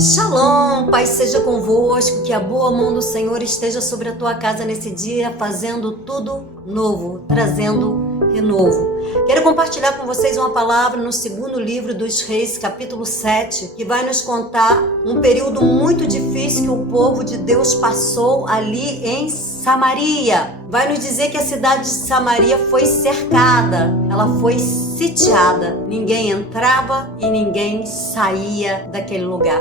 Shalom, paz seja convosco, que a boa mão do Senhor esteja sobre a tua casa nesse dia, fazendo tudo novo, trazendo renovo. Quero compartilhar com vocês uma palavra no segundo livro dos Reis, capítulo 7, que vai nos contar um período muito difícil que o povo de Deus passou ali em Samaria. Vai nos dizer que a cidade de Samaria foi cercada, ela foi sitiada. Ninguém entrava e ninguém saía daquele lugar.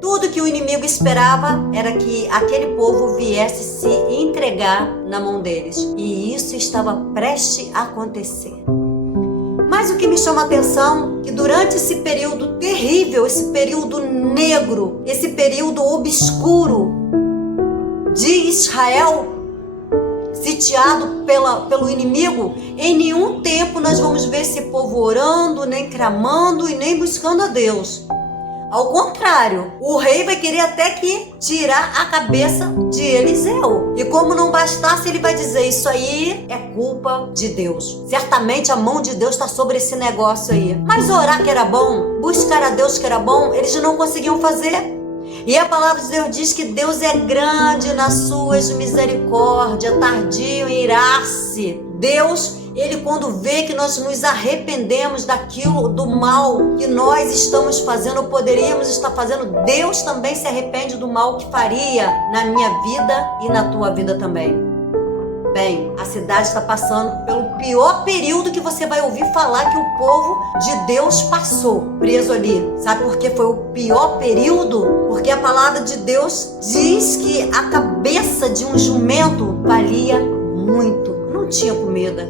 Tudo que o inimigo esperava era que aquele povo viesse se entregar na mão deles. E isso estava prestes a acontecer. Mas o que me chama a atenção é que durante esse período terrível, esse período negro, esse período obscuro de Israel, sitiado pelo inimigo, em nenhum tempo nós vamos ver esse povo orando, nem clamando e nem buscando a Deus. Ao contrário, o rei vai querer até que tirar a cabeça de Eliseu. E como não bastasse, ele vai dizer, isso aí é culpa de Deus. Certamente a mão de Deus está sobre esse negócio aí. Mas orar que era bom, buscar a Deus que era bom, eles não conseguiam fazer. E a palavra de Deus diz que Deus é grande nas suas misericórdias, tardio em irar-se. Deus, Ele quando vê que nós nos arrependemos daquilo, do mal que nós estamos fazendo, ou poderíamos estar fazendo, Deus também se arrepende do mal que faria na minha vida e na tua vida também. Bem, a cidade está passando pelo pior período que você vai ouvir falar que o povo de Deus passou, preso ali. Sabe por que foi o pior período? Porque a palavra de Deus diz que a cabeça de um jumento valia muito. Não tinha comida.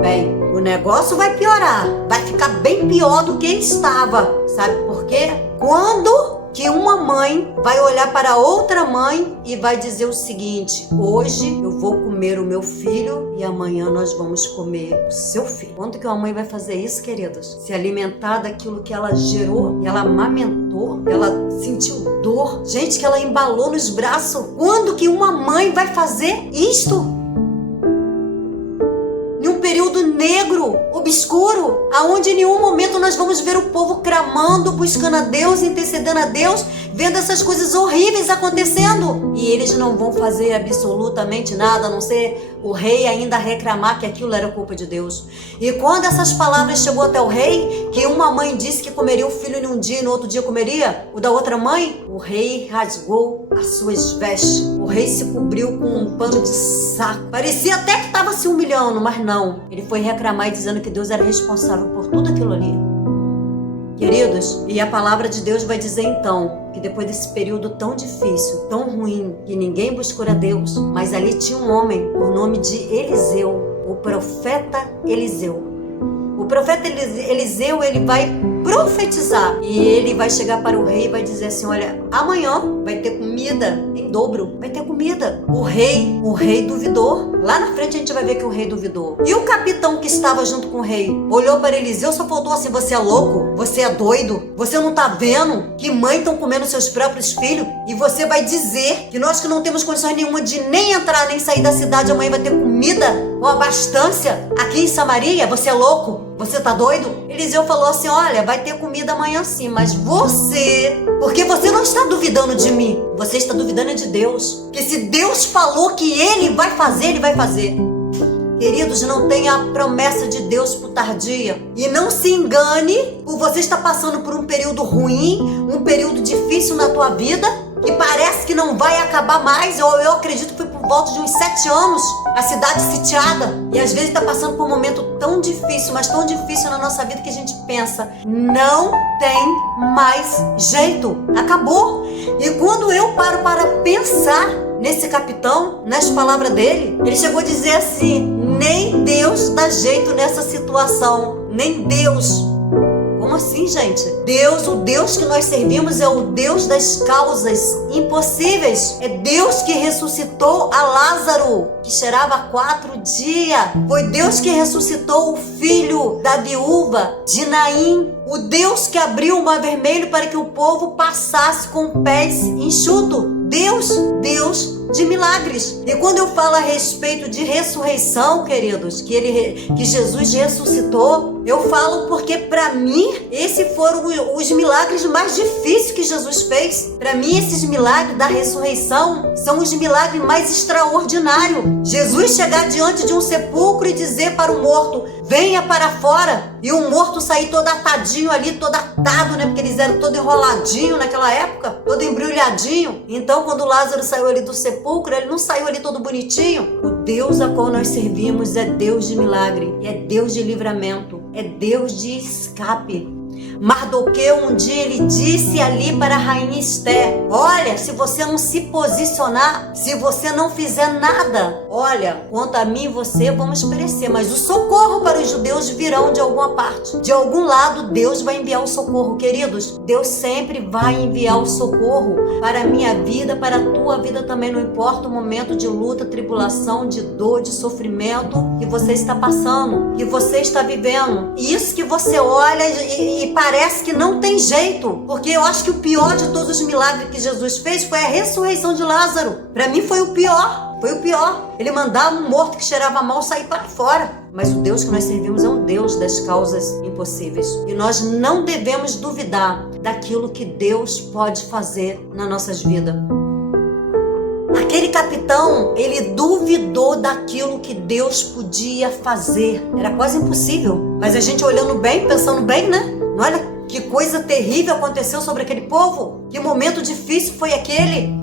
Bem, o negócio vai piorar. Vai ficar bem pior do que estava. Sabe por quê? Quando que uma mãe vai olhar para outra mãe e vai dizer o seguinte: hoje eu vou comer o meu filho e amanhã nós vamos comer o seu filho. Quando que uma mãe vai fazer isso, queridos? Se alimentar daquilo que ela gerou, ela amamentou, ela sentiu dor, gente que ela embalou nos braços. Quando que uma mãe vai fazer isto? Período negro, obscuro, aonde em nenhum momento nós vamos ver o povo clamando, buscando a Deus, intercedendo a Deus, vendo essas coisas horríveis acontecendo. E eles não vão fazer absolutamente nada, a não ser o rei ainda reclamar que aquilo era culpa de Deus. E quando essas palavras chegou até o rei, que uma mãe disse que comeria o filho em um dia e no outro dia comeria o da outra mãe, o rei rasgou as suas vestes. O rei se cobriu com um pano de saco. Parecia até que estava se humilhando, mas não. Ele foi reclamar e dizendo que Deus era responsável por tudo aquilo ali. Queridos, e a palavra de Deus vai dizer então, que depois desse período tão difícil, tão ruim, que ninguém buscou a Deus, mas ali tinha um homem, por nome de Eliseu, o profeta Eliseu. O profeta Eliseu, ele vai profetizar e ele vai chegar para o rei e vai dizer assim, olha, amanhã vai ter comida em dobro, vai ter comida. O rei duvidou. Lá na frente a gente vai ver que o rei duvidou. E o capitão que estava junto com o rei olhou para Eliseu, só faltou assim, você é louco? Você é doido? Você não tá vendo que mãe estão comendo seus próprios filhos? E você vai dizer que nós que não temos condições nenhuma de nem entrar nem sair da cidade, amanhã vai ter comida com abastância aqui em Samaria? Você é louco? Você tá doido? Eliseu falou assim, olha, vai ter comida amanhã sim, mas porque você não está duvidando de mim, você está duvidando de Deus. Que se Deus falou que Ele vai fazer, Ele vai fazer. Queridos, não tenha a promessa de Deus por tardia. E não se engane por você estar passando por um período ruim, um período difícil na tua vida, que parece que não vai acabar mais. Eu acredito que foi por volta de uns 7 anos, a cidade sitiada. E às vezes está passando por um momento tão difícil, mas tão difícil na nossa vida que a gente pensa, não tem mais jeito, acabou. E quando eu paro para pensar nesse capitão, nas palavras dele, ele chegou a dizer assim, nem Deus dá jeito nessa situação, nem Deus. Como assim, gente? Deus, o Deus que nós servimos é o Deus das causas impossíveis. É Deus que ressuscitou a Lázaro, que cheirava 4 dias. Foi Deus que ressuscitou o filho da viúva de Naim. O Deus que abriu o mar vermelho para que o povo passasse com pés enxutos. Deus de milagres. E quando eu falo a respeito de ressurreição, queridos, que Jesus ressuscitou, eu falo porque para mim esses foram os milagres mais difíceis que Jesus fez. Para mim esses milagres da ressurreição são os milagres mais extraordinários. Jesus chegar diante de um sepulcro e dizer para o morto: venha para fora, e o morto sair todo atadinho ali, todo atado, né? Porque eles eram todo enroladinho naquela época, todo embrulhadinho. Então quando Lázaro saiu ali do sepulcro, ele não saiu ali todo bonitinho. O Deus a qual nós servimos é Deus de milagre, é Deus de livramento, é Deus de escape. Mardoqueu um dia ele disse ali para a rainha Esther: olha, se você não se posicionar, se você não fizer nada, olha, quanto a mim e você vamos perecer, mas o socorro para os judeus virão de alguma parte, de algum lado Deus vai enviar o socorro. Queridos, Deus sempre vai enviar o socorro para a minha vida, para a tua vida também, não importa o momento de luta, tribulação, de dor, de sofrimento que você está passando, que você está vivendo. E isso que você olha e parece que não tem jeito, porque eu acho que o pior de todos os milagres que Jesus fez foi a ressurreição de Lázaro. Para mim foi o pior. Foi o pior. Ele mandava um morto que cheirava mal sair para fora. Mas o Deus que nós servimos é um Deus das causas impossíveis. E nós não devemos duvidar daquilo que Deus pode fazer nas nossas vidas. Aquele capitão, ele duvidou daquilo que Deus podia fazer. Era quase impossível. Mas a gente olhando bem, pensando bem, né? Olha que coisa terrível aconteceu sobre aquele povo. Que momento difícil foi aquele.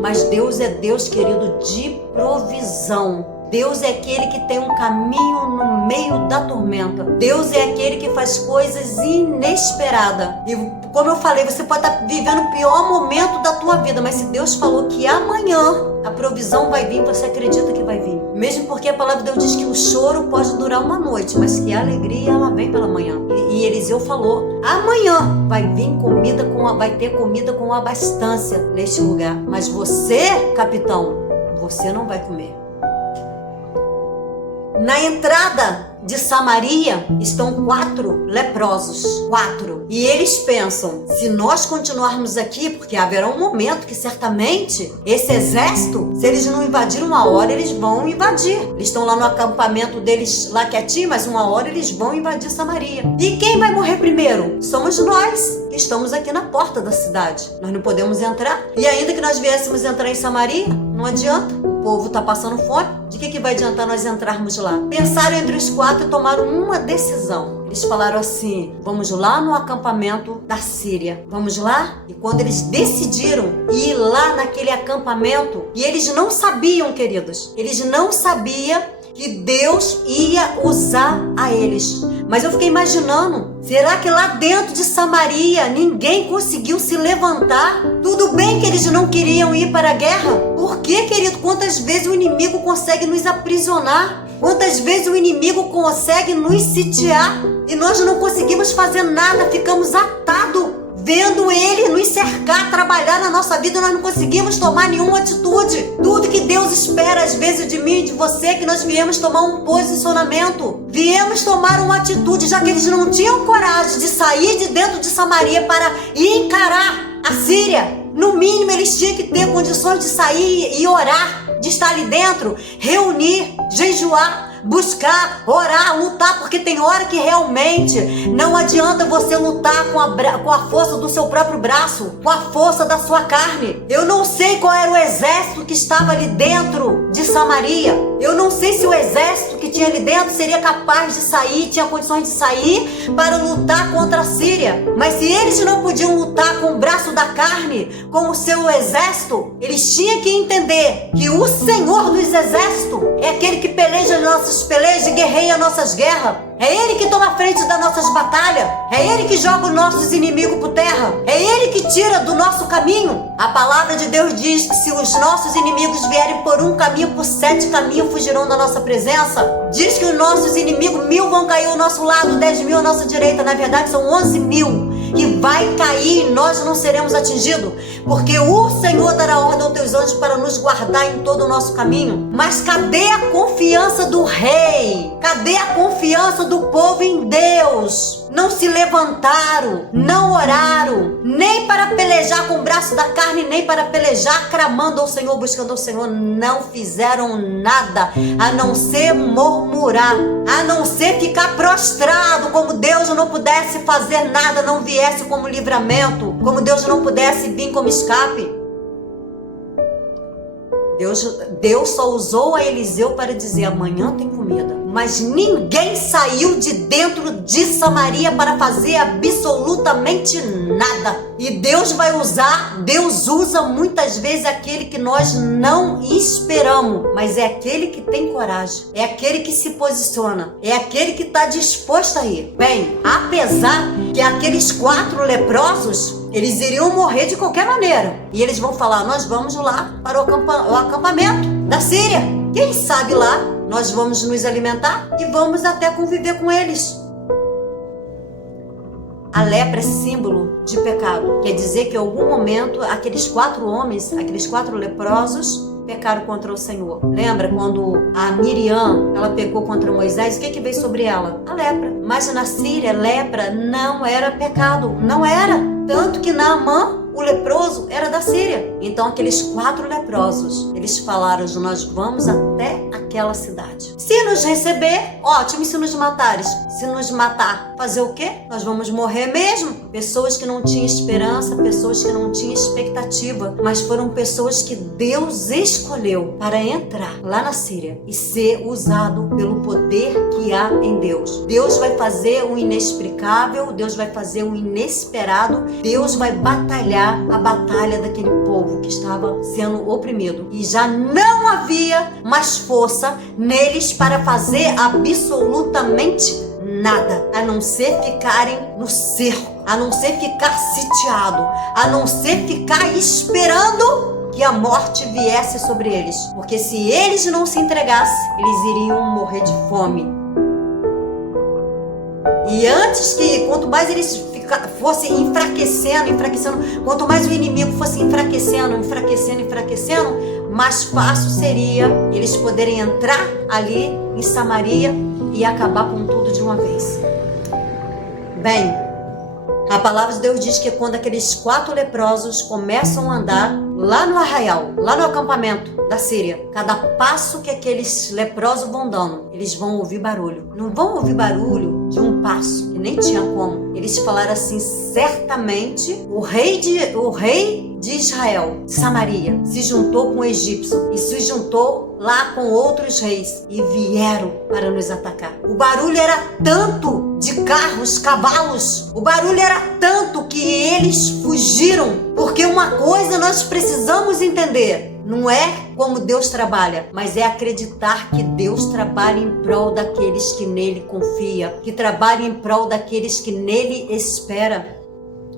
Mas Deus é Deus, querido, de provisão. Deus é aquele que tem um caminho no meio da tormenta. Deus é aquele que faz coisas inesperadas. E como eu falei, você pode estar vivendo o pior momento da tua vida, mas se Deus falou que amanhã a provisão vai vir, você acredita que vai vir. Mesmo porque a palavra de Deus diz que o choro pode durar uma noite, mas que a alegria ela vem pela manhã. E Eliseu falou: amanhã vai vir comida vai ter comida com abastância neste lugar. Mas você, capitão, você não vai comer. Na entrada de Samaria estão 4 leprosos, 4. E eles pensam: se nós continuarmos aqui, porque haverá um momento que certamente esse exército, se eles não invadirem uma hora, eles vão invadir. Eles estão lá no acampamento deles, lá quietinho, mas uma hora eles vão invadir Samaria. E quem vai morrer primeiro? Somos nós, que estamos aqui na porta da cidade. Nós não podemos entrar. E ainda que nós viéssemos entrar em Samaria, não adianta. O povo está passando fome, de que vai adiantar nós entrarmos lá? Pensaram entre os 4 e tomaram uma decisão. Eles falaram assim: vamos lá no acampamento da Síria, vamos lá? E quando eles decidiram ir lá naquele acampamento, e eles não sabiam, queridos, eles não sabiam que Deus ia usar a eles. Mas eu fiquei imaginando, será que lá dentro de Samaria ninguém conseguiu se levantar? Tudo bem que eles não queriam ir para a guerra. Por que, querido? Quantas vezes o inimigo consegue nos aprisionar? Quantas vezes o inimigo consegue nos sitiar? E nós não conseguimos fazer nada, ficamos atados, vendo ele nos cercar, trabalhar na nossa vida, nós não conseguimos tomar nenhuma atitude. Tudo que Deus espera às vezes de mim e de você, que nós viemos tomar um posicionamento, viemos tomar uma atitude, já que eles não tinham coragem de sair de dentro de Samaria para ir encarar a Síria. No mínimo eles tinham que ter condições de sair e orar, de estar ali dentro, reunir, jejuar, buscar, orar, lutar, porque tem hora que realmente não adianta você lutar com a força do seu próprio braço, com a força da sua carne. Eu não sei qual era o exército que estava ali dentro de Samaria. Eu não sei se o exército que tinha ali dentro seria capaz de sair, tinha condições de sair para lutar contra a Síria. Mas se eles não podiam lutar com o braço da carne, com o seu exército, eles tinham que entender que o Senhor dos exércitos é aquele que peleja nossas pelejas e guerreia nossas guerras. É Ele que toma a frente das nossas batalhas. É Ele que joga os nossos inimigos por terra. É Ele que tira do nosso caminho. A palavra de Deus diz que se os nossos inimigos vierem por um caminho, por 7 caminhos fugirão da nossa presença. Diz que os nossos inimigos, 1000 vão cair ao nosso lado, 10.000 à nossa direita. Na verdade são 11.000 que vai cair e nós não seremos atingidos. Porque o Senhor dará ordem aos teus anjos para nos guardar em todo o nosso caminho. Mas cadê a confiança do rei? Cadê a confiança do povo em Deus? Não se levantaram, não oraram, nem para para pelejar com o braço da carne, nem para pelejar clamando ao Senhor, buscando ao Senhor. Não fizeram nada, a não ser murmurar, a não ser ficar prostrado, como Deus não pudesse fazer nada, não viesse como livramento, como Deus não pudesse vir como escape. Deus só usou a Eliseu para dizer: amanhã tem comida. Mas ninguém saiu de dentro de Samaria para fazer absolutamente nada. E Deus Deus usa muitas vezes aquele que nós não esperamos, mas é aquele que tem coragem, é aquele que se posiciona, é aquele que está disposto a ir. Bem, apesar que aqueles 4 leprosos, eles iriam morrer de qualquer maneira. E eles vão falar: nós vamos lá para o acampamento da Síria. Quem sabe lá nós vamos nos alimentar e vamos até conviver com eles. A lepra é símbolo de pecado. Quer dizer que em algum momento aqueles 4 homens, aqueles 4 leprosos, pecaram contra o Senhor. Lembra quando a Miriam, ela pecou contra Moisés? O que veio sobre ela? A lepra. Mas na Síria, lepra não era pecado. Não era. Tanto que Naamã, o leproso, era da Síria. Então aqueles 4 leprosos, eles falaram: nós vamos até aquela cidade. Se nos receber, ótimo. E se nos matares? Se nos matar, fazer o quê? Nós vamos morrer mesmo. Pessoas que não tinham esperança, pessoas que não tinham expectativa, mas foram pessoas que Deus escolheu para entrar lá na Síria e ser usado pelo poder que há em Deus. Deus vai fazer o inexplicável, Deus vai fazer o inesperado, Deus vai batalhar a batalha daquele povo que estava sendo oprimido. E já não havia mais força neles para fazer absolutamente nada, a não ser ficarem no cerco, a não ser ficar sitiado, a não ser ficar esperando que a morte viesse sobre eles. Porque se eles não se entregassem, eles iriam morrer de fome. E antes que, quanto mais eles fossem enfraquecendo, quanto mais o inimigo fosse enfraquecendo, mais fácil seria eles poderem entrar ali em Samaria e acabar com tudo de uma vez. Bem, a palavra de Deus diz que quando aqueles 4 leprosos começam a andar lá no arraial, lá no acampamento da Síria, cada passo que aqueles leprosos vão dando, eles vão ouvir barulho. Não vão ouvir barulho de um passo, que nem tinha como. Eles falaram assim: certamente o rei de Israel, de Samaria, se juntou com o egípcio e se juntou lá com outros reis e vieram para nos atacar. O barulho era tanto de carros, cavalos, o barulho era tanto que eles fugiram. Porque uma coisa nós precisamos entender: não é como Deus trabalha, mas é acreditar que Deus trabalha em prol daqueles que nele confiam, que trabalha em prol daqueles que nele espera.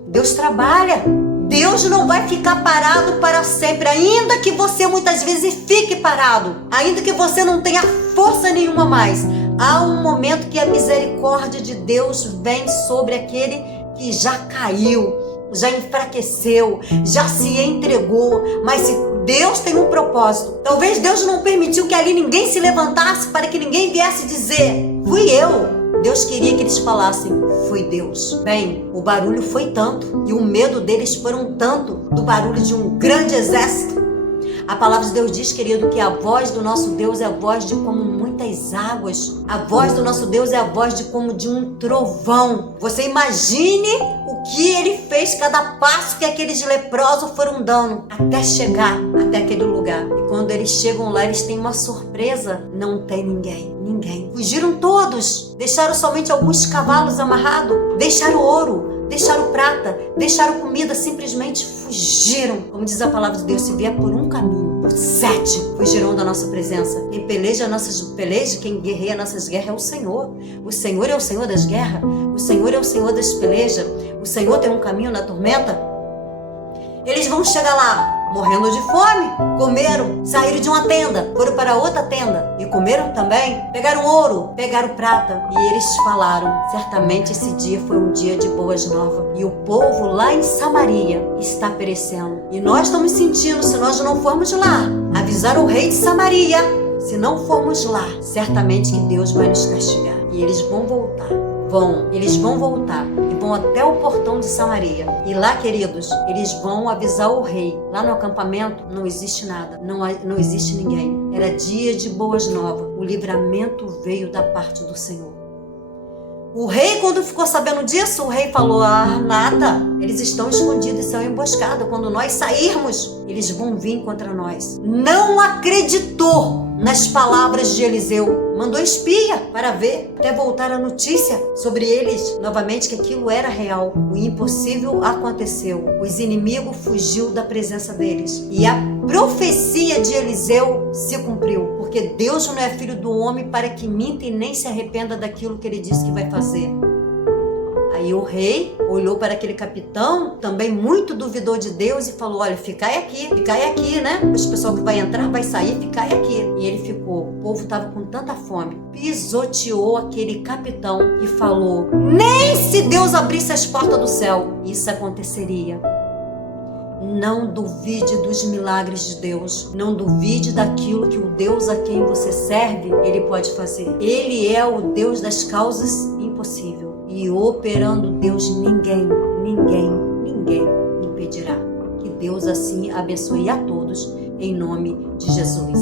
Deus trabalha. Deus não vai ficar parado para sempre, ainda que você muitas vezes fique parado, ainda que você não tenha força nenhuma mais. Há um momento que a misericórdia de Deus vem sobre aquele que já caiu, já enfraqueceu, já se entregou. Mas se Deus tem um propósito, talvez Deus não permitiu que ali ninguém se levantasse para que ninguém viesse dizer: fui eu. Deus queria que eles falassem: foi Deus. Bem, o barulho foi tanto e o medo deles foram tanto, do barulho de um grande exército. A palavra de Deus diz, querido, que a voz do nosso Deus é a voz de como muitas águas. A voz do nosso Deus é a voz de como de um trovão. Você imagine o que ele fez, cada passo que aqueles leprosos foram dando até chegar até aquele lugar. E quando eles chegam lá, eles têm uma surpresa: não tem ninguém. Fugiram todos, deixaram somente alguns cavalos amarrados, deixaram ouro, deixaram prata, deixaram comida, simplesmente fugiram. Como diz a palavra de Deus: se vier por um caminho, por 7 fugirão da nossa presença. Quem peleja nossas pelejas, quem guerreia nossas guerras é o Senhor. O Senhor é o Senhor das guerras, o Senhor é o Senhor das pelejas. O Senhor tem um caminho na tormenta. Eles vão chegar lá morrendo de fome, comeram, saíram de uma tenda, foram para outra tenda e comeram também, pegaram ouro, pegaram prata, e eles falaram: certamente esse dia foi um dia de boas novas, e o povo lá em Samaria está perecendo. E nós estamos sentindo, se nós não formos lá avisar o rei de Samaria, se não formos lá, certamente que Deus vai nos castigar. E eles vão voltar. eles vão voltar e vão até o portão de Samaria. E lá, queridos, eles vão avisar o rei. Lá no acampamento não existe nada, não existe ninguém. Era dia de boas novas. O livramento veio da parte do Senhor. O rei, quando ficou sabendo disso, o rei falou: nada, eles estão escondidos e são emboscados. Quando nós sairmos, eles vão vir contra nós. Não acreditou nas palavras de Eliseu. Mandou espia para ver, até voltar a notícia sobre eles novamente, que aquilo era real. O impossível aconteceu. Os inimigos fugiu da presença deles. E a profecia de Eliseu se cumpriu. Porque Deus não é filho do homem para que minta e nem se arrependa daquilo que ele disse que vai fazer. Aí o rei olhou para aquele capitão, também muito duvidou de Deus, e falou: olha, ficai aqui, né? O pessoal que vai entrar, vai sair, ficai aqui. E ele ficou. O povo estava com tanta fome. Pisoteou aquele capitão e falou: nem se Deus abrisse as portas do céu, isso aconteceria. Não duvide dos milagres de Deus. Não duvide daquilo que o Deus a quem você serve, Ele pode fazer. Ele é o Deus das causas impossíveis. E operando Deus, ninguém impedirá. Que Deus assim abençoe a todos, em nome de Jesus.